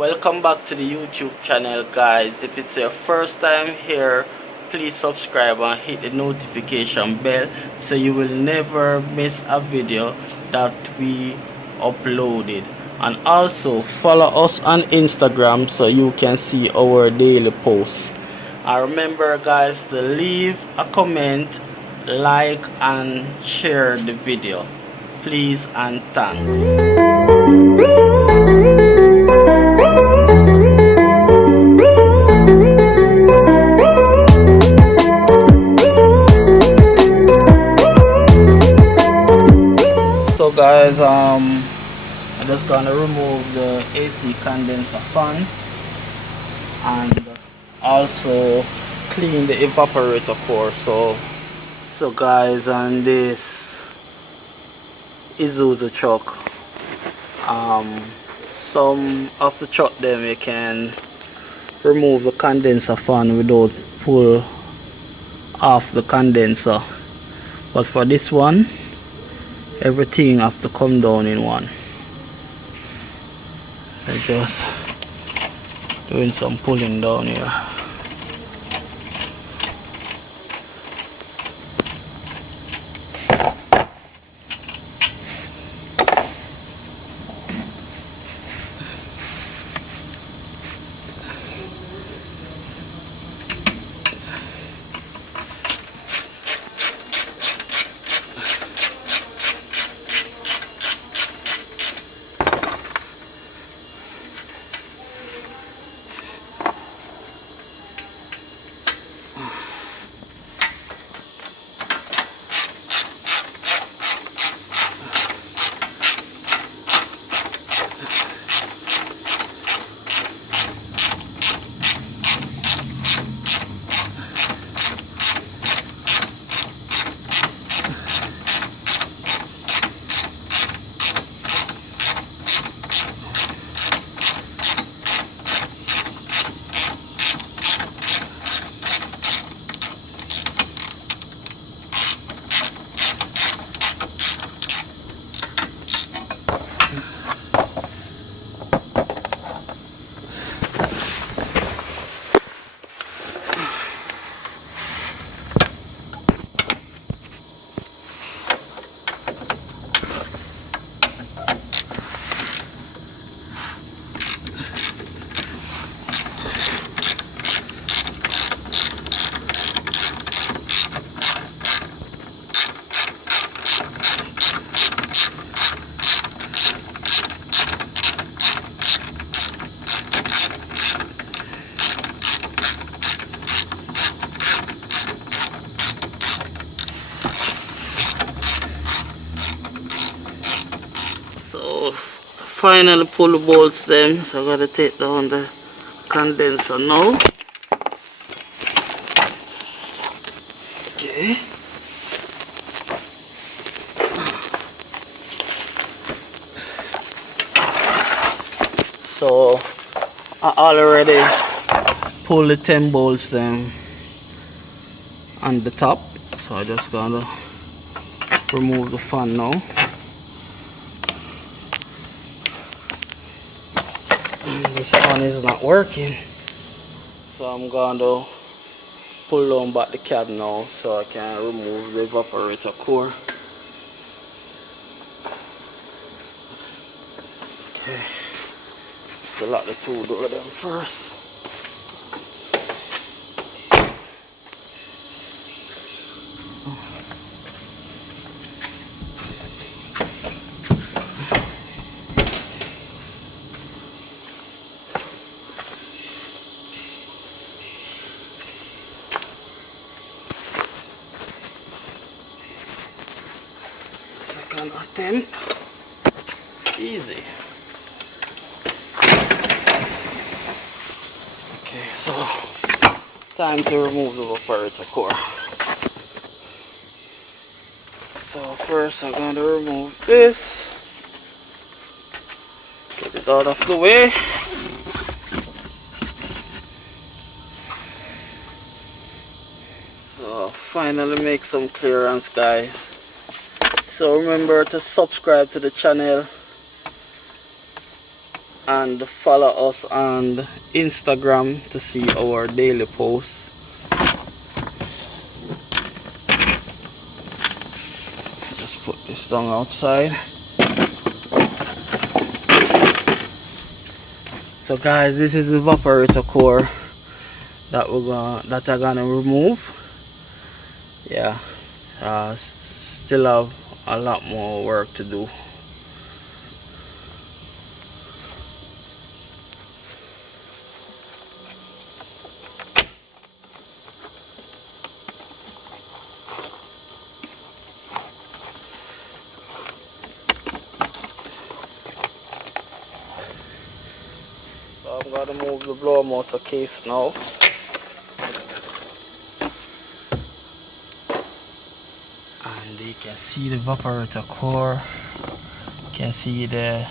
Welcome back to the YouTube channel, guys. If it's your first time here, please subscribe and hit the notification bell so you will never miss a video that we uploaded. And also follow us on Instagram so you can see our daily posts. And remember, guys, to leave a comment, like and share the video, please and thanks. So guys, I'm just gonna remove the AC condenser fan and also clean the evaporator core. So guys, on this Isuzu truck, some of the truck them you can remove the condenser fan without pull off the condenser, but for this one everything have to come down in one. I'm just doing some pulling down here. So finally pull the bolts them, so I gotta take down the condenser now. Okay. So I already pulled the 10 bolts them on the top, so I just gonna remove the fan now. This fan is not working, so I'm going to pull down back the cab now so I can remove the evaporator core. Okay, so lock the two door them first. Second attempt. It's easy. Okay, so time to remove the evaporator core. So first I'm going to remove this, get it out of the way. So finally make some clearance, guys. So remember to subscribe to the channel and follow us on Instagram to see our daily posts. Just put this down outside. So guys, this is the evaporator core that I'm gonna remove. Yeah, still have a lot more work to do. So I'm gonna move the blower motor case now. And you can see the evaporator core. You can see the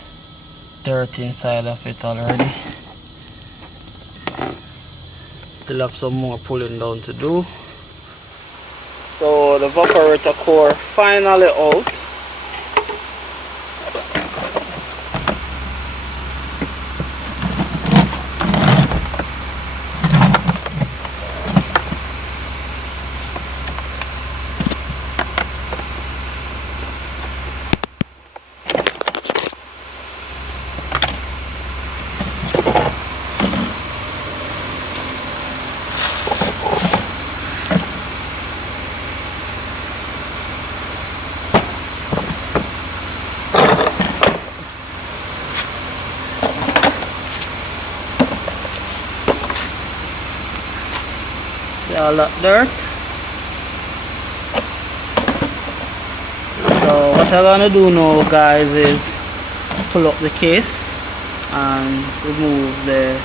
dirt inside of it already. Still have some more pulling down to do. So the evaporator core finally out. See all that dirt. So what I'm gonna do now, guys, is pull up the case and remove the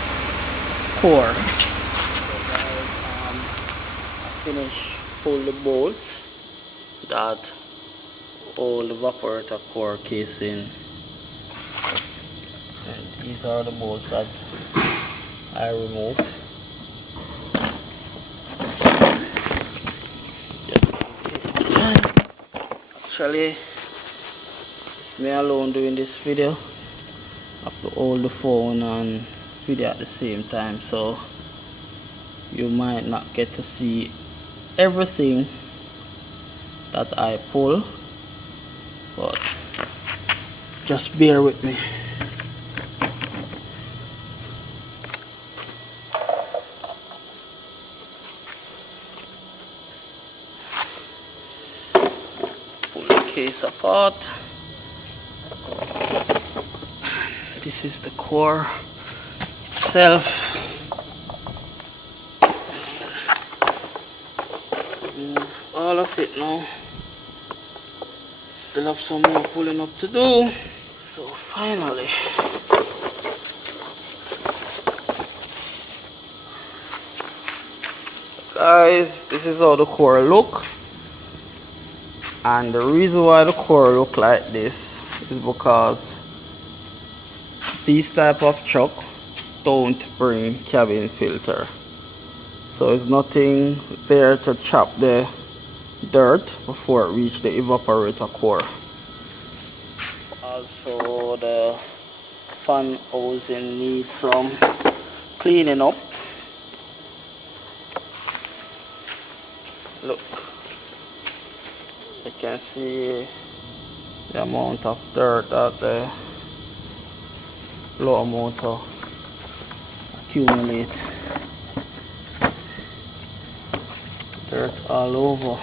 core. So guys, I finish pull the bolts that hold the evaporator core casing, and these are the bolts that I removed. Actually, it's me alone doing this video. I have to hold the phone and video at the same time, so you might not get to see everything that I pull, but just bear with me. Case apart. This is the core itself. Remove all of it now. Still have some more pulling up to do. So finally, guys, this is how the core look. And the reason why the core look like this is because these type of truck don't bring cabin filter, so it's nothing there to chop the dirt before it reach the evaporator core. Also, the fan housing needs some cleaning up. Look, you can see the amount of dirt that the blower motor accumulate. Dirt all over.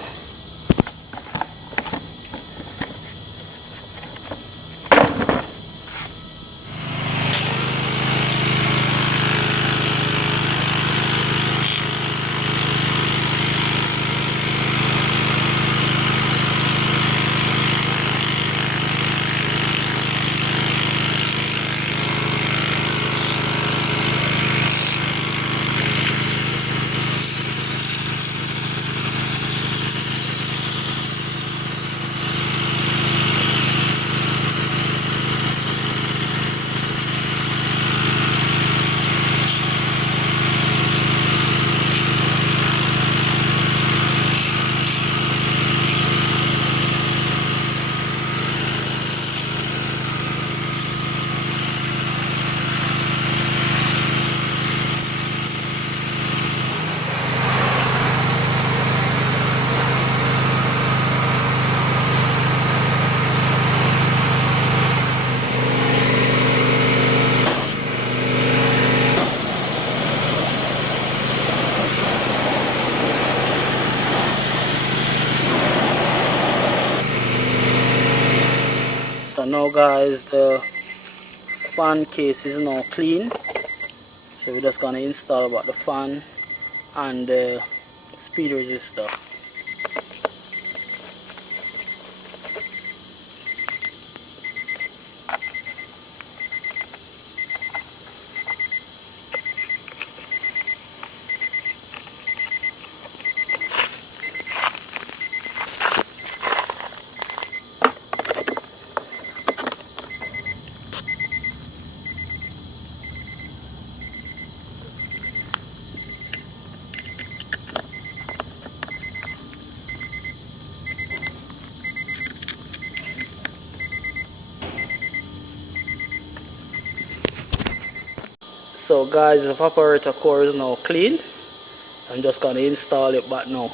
now guys, the fan case is now clean, so we're just gonna install about the fan and the speed resistor. So guys, the evaporator core is now clean. I'm just gonna install it back now.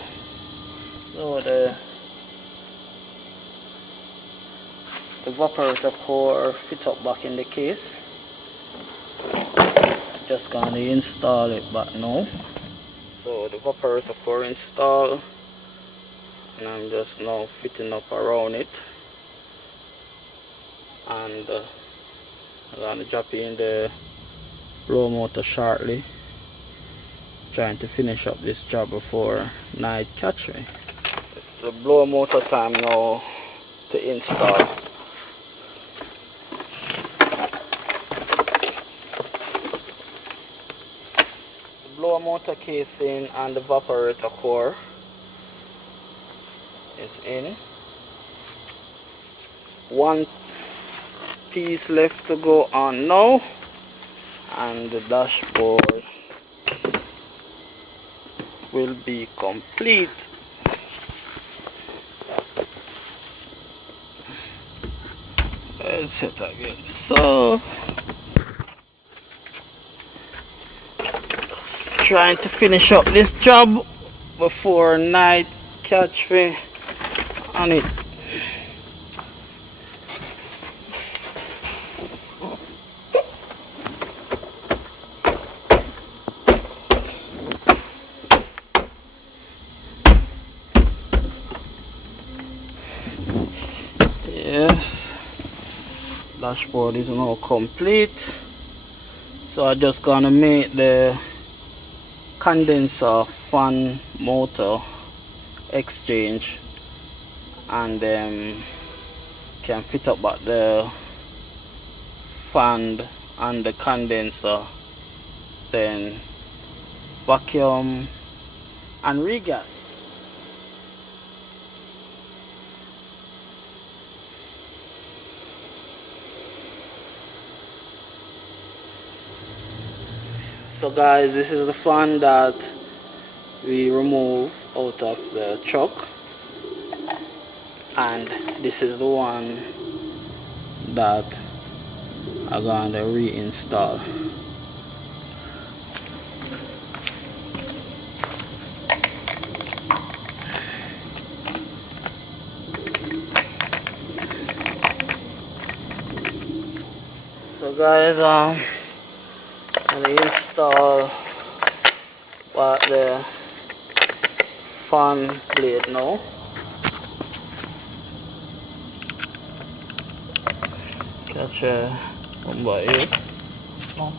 So the evaporator core fit up back in the case. Just gonna install it back now. So the evaporator core installed, and I'm just now fitting up around it, and I'm gonna drop in the blow motor shortly, trying to finish up this job before night catch me. It's the blow motor time now to install. The blower motor casing and the evaporator core is in. One piece left to go on now, and the dashboard will be complete. Let's hit again. So trying to finish up this job before night catch me on it. Yes, dashboard is now complete, so I'm just gonna make the condenser fan motor exchange, and can fit up back the fan and the condenser, then vacuum and regas. So guys, this is the fan that we remove out of the truck, and this is the one that I'm gonna reinstall. So guys, I'm gonna install the fan blade now. Catch one by here. No.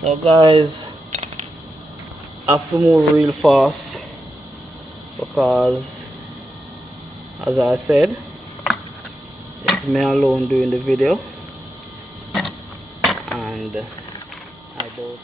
So guys, I have to move real fast because, as I said, it's me alone doing the video, and I don't.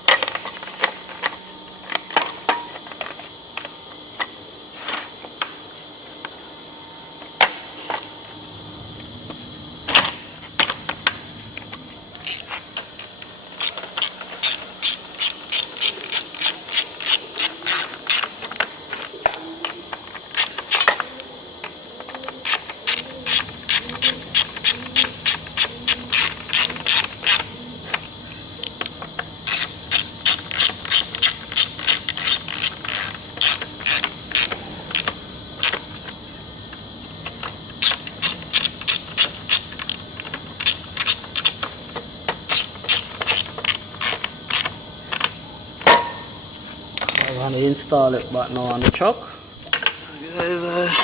going to install it back now on the truck. So guys,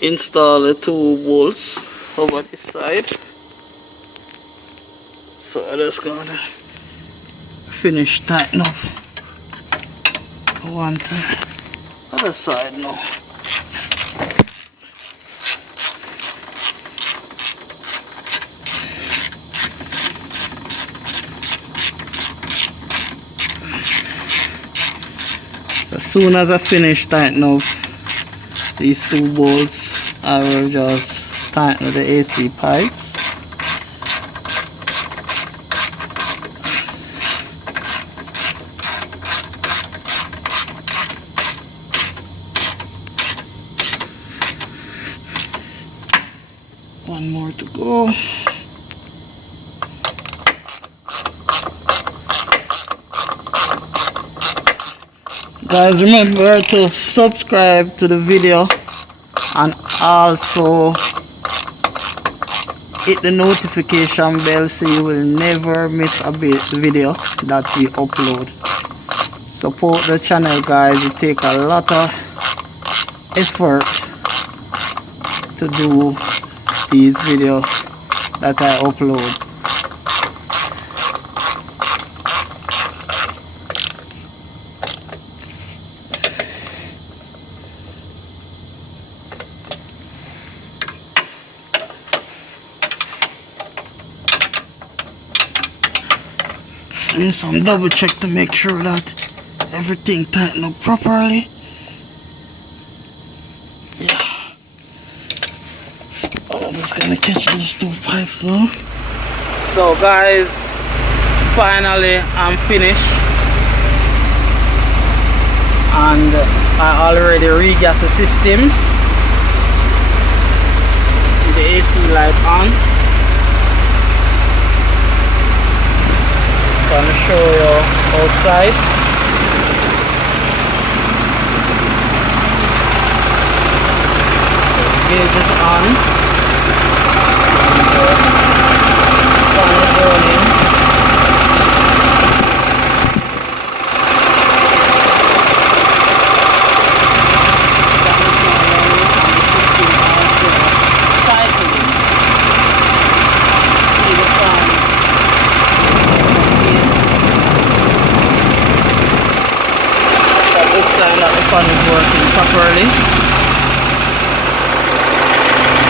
install the 2 bolts over this side. So I'm just going to finish tighten up one to the other side now. As soon as I finish tightening up these 2 bolts, I will just tighten the AC pipes. One more to go. Guys, remember to subscribe to the video and also hit the notification bell so you will never miss a video that we upload. Support the channel, guys. It takes a lot of effort to do these videos that I upload. And some double check to make sure that everything tightened up properly. Yeah. I'm just gonna catch these 2 pipes now. So guys, finally I'm finished. And I already regas the system. See the AC light on. I'm gonna show you outside. Gauge is on. Fan is rolling. Cycling. See the fan. Looks like that the fan is working properly.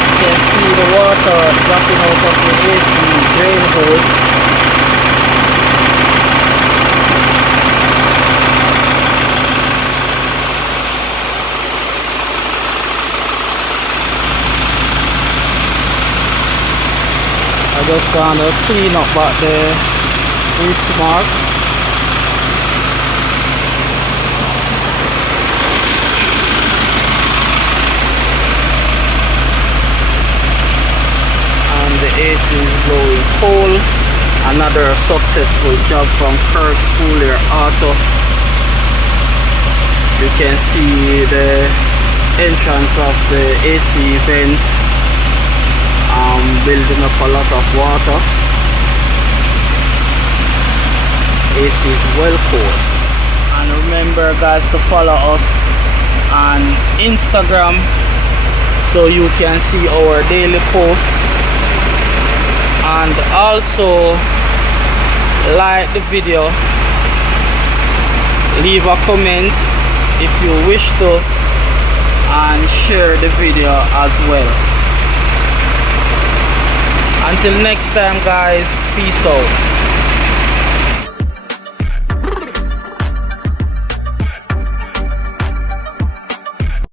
You can see the water dropping out of the AC drain hose. I just gonna clean up back the grease mark. The AC is blowing cold. Another successful job from Kirk Schooler Auto. You can see the entrance of the AC vent building up a lot of water. AC is well cold. And remember guys to follow us on Instagram so you can see our daily posts. And also like the video, leave a comment if you wish to, and share the video as well. Until next time guys, peace out.